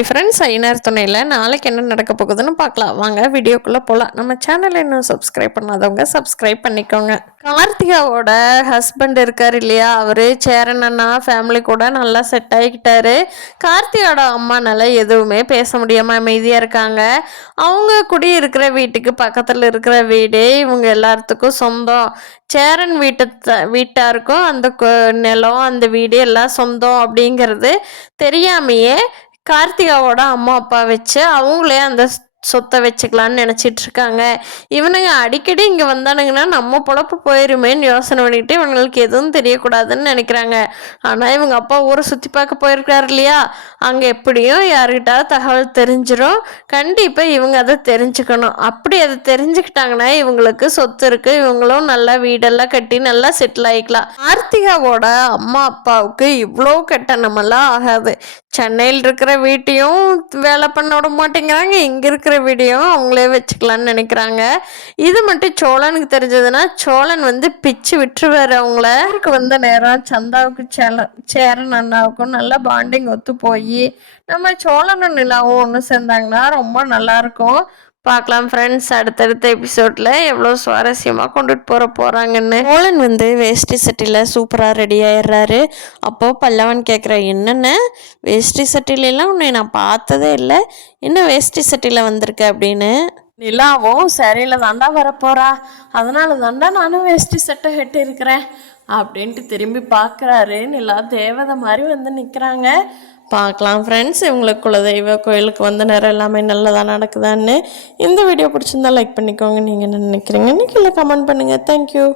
Hi friends, Ayyanar துணையில் நாளைக்கு என்ன நடக்க போகுதுன்னு பார்க்கலாம். வாங்க வீடியோக்குள்ளே போகலாம். நம்ம சேனலை இன்னும் சப்ஸ்கிரைப் பண்ணாதவங்க சப்ஸ்கிரைப் பண்ணிக்கோங்க. கார்த்திகாவோட ஹஸ்பண்ட் இருக்கார் இல்லையா, அவர் சேரன் அண்ணா ஃபேமிலி கூட நல்லா செட் ஆகிக்கிட்டாரு. கார்த்திகாவோட அம்மானால எதுவுமே பேச முடியாமல் அமைதியாக இருக்காங்க. அவங்க குடி இருக்கிற வீட்டுக்கு பக்கத்தில் இருக்கிற வீடே இவங்க எல்லாத்துக்கும் சொந்தம். சேரன் வீட்டாருக்கும் அந்த நிலம் அந்த வீடு எல்லாம் சொந்தம் அப்படிங்கிறது தெரியாமையே கார்த்திகாவோட அம்மா அப்பா வச்சு அவங்களே அந்த சொத்தை வச்சுக்கலான்னு நினச்சிட்டு இருக்காங்க. இவனுங்க அடிக்கடி இங்கே வந்தானுங்கன்னா நம்ம பொழப்பு போயிருமேன்னு யோசனை பண்ணிட்டு இவங்களுக்கு எதுவும் தெரியக்கூடாதுன்னு நினைக்கிறாங்க. ஆனால் இவங்க அப்பா ஊரை சுற்றி பார்க்க போயிருக்காரு இல்லையா, அங்கே எப்படியும் யாருக்கிட்டாவது தகவல் தெரிஞ்சிடும். கண்டிப்பாக இவங்க அதை தெரிஞ்சுக்கணும். அப்படி அதை தெரிஞ்சுக்கிட்டாங்கன்னா இவங்களுக்கு சொத்து இருக்குது, இவங்களும் நல்லா வீடெல்லாம் கட்டி நல்லா செட்டில் ஆகிக்கலாம். கார்த்திகாவோட அம்மா அப்பாவுக்கு இவ்வளோ கட்டணமெல்லாம் ஆகாது. சென்னையில் இருக்கிற வீட்டையும் வேலை பண்ண விட மாட்டேங்கிறாங்க, இங்கே இருக்கிற வீட்டையும் அவங்களே வச்சுக்கலான்னு நினைக்கிறாங்க. இது மட்டும் சோழனுக்கு தெரிஞ்சதுன்னா சோழன் பிச்சு விட்டுருவார் அவங்கள. அவருக்கு வந்த நேரம் சந்தாவுக்கு சேரன் அண்ணாவுக்கும் நல்லா பாண்டிங் ஒத்து போய் நம்ம சோழனும் நிலாவும் ஒன்று சேர்ந்தாங்கன்னா ரொம்ப நல்லாயிருக்கும். பார்க்கலாம் ஃப்ரெண்ட்ஸ், அடுத்தடுத்த எபிசோடில் எவ்வளோ சுவாரஸ்யமாக கொண்டுட்டு போகிறாங்கன்னு. சோழன் வேஷ்டி சட்டியில் சூப்பராக ரெடி ஆயிடுறாரு. அப்போது பல்லவன் கேட்குற, என்னென்ன வேஷ்டி சட்டிலெல்லாம் உன்னை நான் பார்த்ததே இல்லை, என்ன வேஷ்டி சட்டியில் வந்திருக்க அப்படின்னு. நிலாவும் சரியில் தாண்டா வரப்போகிறா, அதனால தாண்டா நானும் வேஷ்டி சட்டை கட்டியிருக்கிறேன் அப்படின்ட்டு திரும்பி பார்க்குறாரு. நிலா தேவதை மாதிரி நிற்கிறாங்க. பார்க்கலாம் ஃப்ரெண்ட்ஸ், இவங்களுக்கு குலதெய்வ கோயிலுக்கு வந்த நேரம் எல்லாமே நல்லதாக நடக்குதான்னு. இந்த வீடியோ பிடிச்சிருந்தா லைக் பண்ணிக்கோங்க. நீங்கள் என்ன நினைக்கிறீங்கன்னு கீழே கமெண்ட் பண்ணுங்கள். தேங்க்யூ.